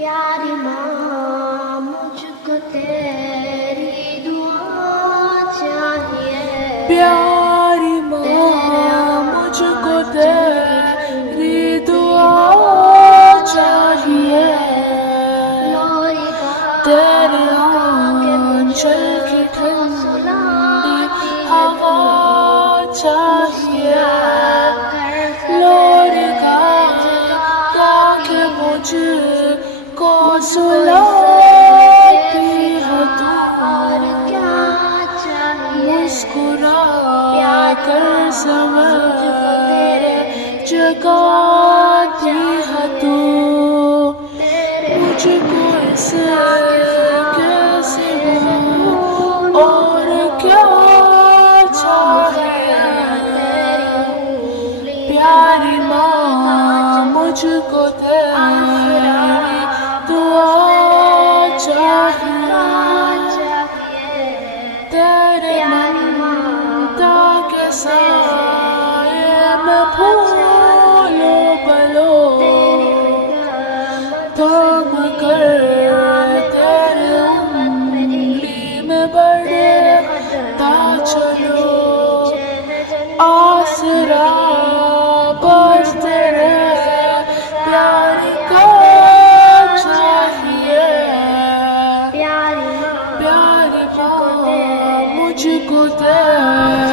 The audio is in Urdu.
پیاری ماں مجھ کو تیری دعا چاہیے، پیاری ماں مجھ کو تیری دعا چاہیے، تیرے آنچل کی ٹھنڈی ہوا چاہیے، لو لگا کے مجھ کو سلاتی ہے تو، مسکرا کر سویرے جگاتی ہے تو، مجھ کو اس کے سوا اور کیا چاہیے، پیاری ماں مجھ کو تیری دعا چاہیے، تیرے ممتا کے سائے میں پھولو بلو تھام کر تیرے انگلی میں بڑھتا چلو، آسرا بس تیرے پیار کا چاہیے، پیاری ماں مجھ کو تیری